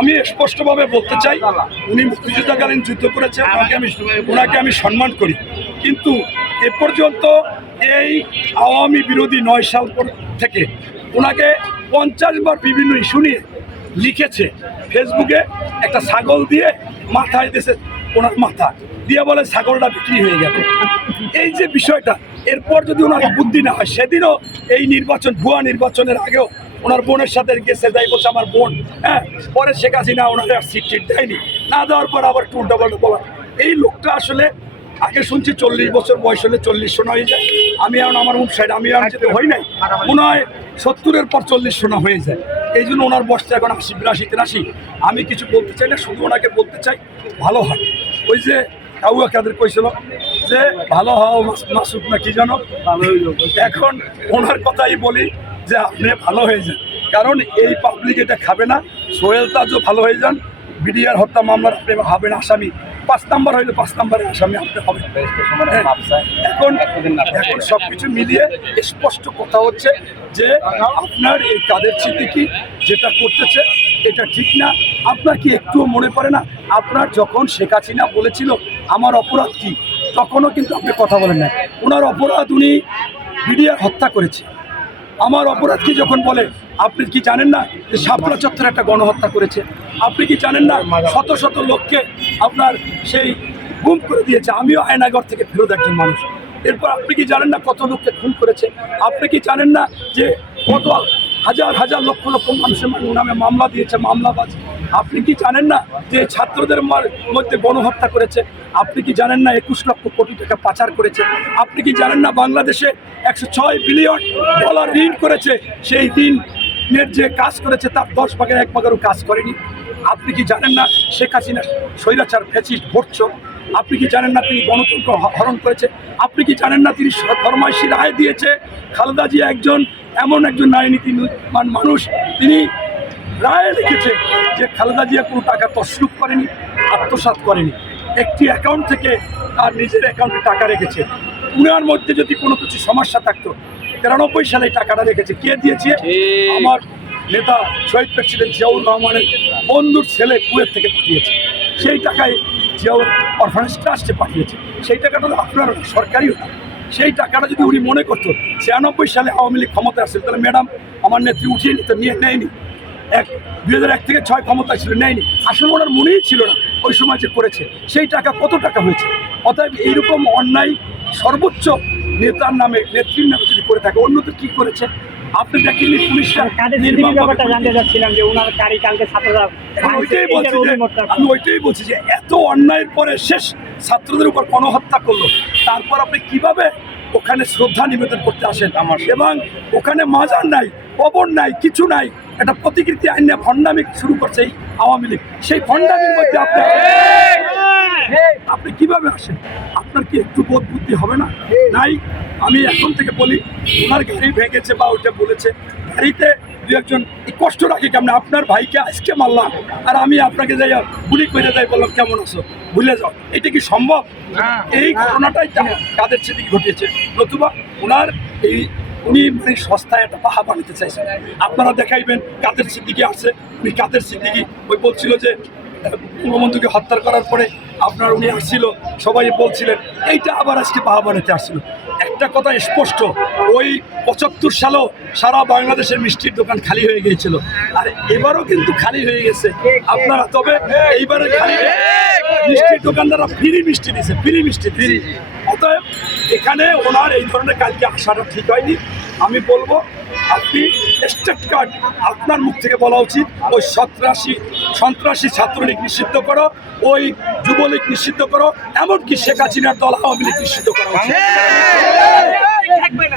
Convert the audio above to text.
আমি স্পষ্টভাবে বলতে চাই, উনি মুক্তিযুদ্ধকালীন যুদ্ধ করেছেন, ওনাকে আমি ওনাকে আমি সম্মান করি। কিন্তু এ পর্যন্ত এই আওয়ামী বিরোধী নয় সাল থেকে ওনাকে পঞ্চাশ বার বিভিন্ন ইস্যু নিয়ে লিখেছে। ফেসবুকে একটা ছাগল দিয়ে মাথায় দেশে ওনার মাথা। দিয়ে বলে ছাগলটা বিক্রি হয়ে গেল। এই যে বিষয়টা, এরপর যদি ওনার বুদ্ধি না হয়, সেদিনও এই নির্বাচন, ভুয়া নির্বাচনের আগেও ওনার বোনের সাথে গেছে, যাই বলছে আমার বোন হ্যাঁ? পরে শেখ হাসিনা ওনার আর সিট টিট দেয়নি। না দেওয়ার পর আবার টুল ডাবল বলা এই লোকটা আসলে, আগে শুনছি চল্লিশ বছর বয়স হলে চল্লিশ শোনা হয়ে যায়। আমি এখন আমার মুখ সাইড আমি আর যেতে হই নাই। মনে হয় সত্তরের পর চল্লিশ শোনা হয়ে যায়। এই জন্য ওনার বয়সটা এখন আশি, বিরাশি, তিরাশি। আমি কিছু বলতে চাই না, শুধু ওনাকে বলতে চাই, ভালো হয় ওই যে কাউয়া কাদের কইছিল যে, ভালো হও মাস- মাসুদ না কি জানো? এখন ওনার কথাই বলি যে আপনি ভালো হয়ে যান। কারণ এই পাবলিক এটা খাবে না। সোহেল তাজও ভালো হয়ে যান। বিডিআর হত্যা মামলার আপনি হবেন আসামি। পাঁচ নাম্বার হইলে পাঁচ নাম্বারের আসামি আপনি হবেন। হ্যাঁ, এখন এখন সব কিছু মিলিয়ে স্পষ্ট কথা হচ্ছে যে আপনার এই কাদের সিদ্দিকি যেটা করতেছে এটা ঠিক না? আপনার কি একটুও মনে পড়ে না? আপনার যখন শেখ হাসিনা বলেছিল আমার অপরাধ কি? তখনও কিন্তু আপনি কথা বলেন না ওনার অপরাধ উনি বিডিআর হত্যা করেছে। আমার অপরাধকে যখন বলে, আপনি কি জানেন না যে শাপলা চত্বরে একটা গণহত্যা করেছে? আপনি কি জানেন না শত শত লোককে আপনার সেই গুম করে দিয়েছে? আমিও আয়নাগর থেকে ফেরত একজন মানুষ। এরপর আপনি কি জানেন না কত লোককে খুন করেছে? আপনি কি জানেন না যে কত হাজার হাজার লক্ষ লক্ষ মানুষের নামে মামলা দিয়েছে, মামলাবাজ। আপনি কি জানেন না যে ছাত্রদের মধ্যে গণহত্যা করেছে? আপনি কি জানেন না একুশ লক্ষ কোটি টাকা পাচার করেছে? আপনি কি জানেন না বাংলাদেশে একশো ছয় বিলিয়ন ডলার ঋণ করেছে? সেই ঋণের যে কাজ করেছে, তার দশ ভাগের এক ভাগেরও কাজ করেনি। আপনি কি জানেন না শেখ হাসিনা স্বৈরাচার ফ্যাসিস্ট ভোটছ আপনি কি জানেন না তিনি গণতন্ত্র হরণ করেছে? আপনি কি জানেন না তিনি ফরমাইশি রায় দিয়েছে? খালেদা জিয়া একজন এমন একজন নারী ন্যায়নীতিমান মানুষ তিনি রায় লিখেছে যে খালেদা জিয়া কোনো টাকা তসরুপ করেনি আত্মসাৎ করেনি। একটি অ্যাকাউন্ট থেকে তার নিজের অ্যাকাউন্টে টাকা রেখেছে। উনার মধ্যে যদি কোনো কিছু সমস্যা থাকতো তিরানব্বই সালে টাকাটা রেখেছে। কে দিয়েছে? আমার নেতা শহীদ প্রেসিডেন্ট জিয়াউর রহমানের বন্ধুর ছেলে কুয়েত থেকে পাঠিয়েছে। সেই টাকায় জিয়াউর অরফানেজ ট্রাস্টে পাঠিয়েছে। সেই টাকাটা তো আপনার সরকারিও না সেই টাকাটা যদি উনি মনে করতো ছিয়ানব্বই সালে আওয়ামী লীগ ক্ষমতা আসছিল তাহলে ম্যাডাম আমার নেত্রী উঠিয়ে নিতে নিয়ে নেয়নি। এক দুই হাজার এক থেকে ছয় ক্ষমতা ছিল নেয়নি। আসলে ওনার মনেই ছিল না ওই সময় যে করেছে। সেই টাকা কত টাকা হয়েছে? অতএব এইরকম অন্যায় সর্বোচ্চ নেতার নামে নেত্রীর নামে যদি করে থাকে অন্যদের কি করেছে? আপনি দেখেননি পুলিশরা কাদের সিদ্দিকির নির্মমভাবে ব্যাপারটা জানতে চাচ্ছিলাম যে ওনার গাড়ি কালকে ছাত্ররা আমি ওইটাই বলছি যে এত অন্যায়ের পরে শেষ ছাত্রদের উপর গণহত্যা করল? তারপর আপনি কীভাবে ওখানে শ্রদ্ধা নিবেদন করতে আসেন? আমার এবং ওখানে মাজার নাই, কবর নাই, কিছু নাই, একটা প্রতিকৃতি আইন ভণ্ডামি শুরু করছে এই আওয়ামী লীগ। সেই ভণ্ডামির মধ্যে আপনি আপনি কীভাবে আসেন? আপনার কি একটু বোধ বুদ্ধি হবে না? নাই, আমি এখন থেকে বলি, ওনার গাড়ি ভেঙেছে বা ওইটা বলেছে, গাড়িতে দু একজন কষ্ট রাখি কেমন আপনার ভাইকে আজকে মারলাম? আর আমি আপনাকে যাই গুলি করে যাই বললাম কেমন আছো? ভুলে যাও। এটা কি সম্ভব? এই ঘটনাটাই কাদের সেদিকে ঘটিয়েছে। নতুবা ওনার এই উনি মানে সস্তায় একটা পাহা বানাতে চাইছেন। আপনারা দেখাইবেন কাদের সিদ্দিকি আছে উনি কাদের সিদ্দিকি? ওই বলছিল যে বঙ্গবন্ধুকে হত্যা করার পরে আপনার উনি আসছিল সবাই বলছিলেন এইটা আবার আজকে পাহা বানাতে আসছিল। একটা কথা স্পষ্ট ওই পঁচাত্তর সালেও সারা বাংলাদেশের মিষ্টির দোকান খালি হয়ে গিয়েছিল। আর এবারও কিন্তু খালি হয়ে গেছে। আপনারা তবে এইবারে খালি মিষ্টির দোকানদাররা ফ্রি মিষ্টি দিয়েছে ফ্রি মিষ্টি ফ্রি। অতএব এখানে ওনার এই ধরনের কালকে আসাটা ঠিক হয়নি। আমি বলব আপনি স্টেট কার্ড আপনার মুখ থেকে বলা উচিত ওই সন্ত্রাসী সন্ত্রাসী ছাত্রলীগ নিষিদ্ধ করো ওই যুবলীগ নিষিদ্ধ করো এমনকি শেখ হাসিনার দল আওয়ামী লীগ নিষিদ্ধ করা উচিত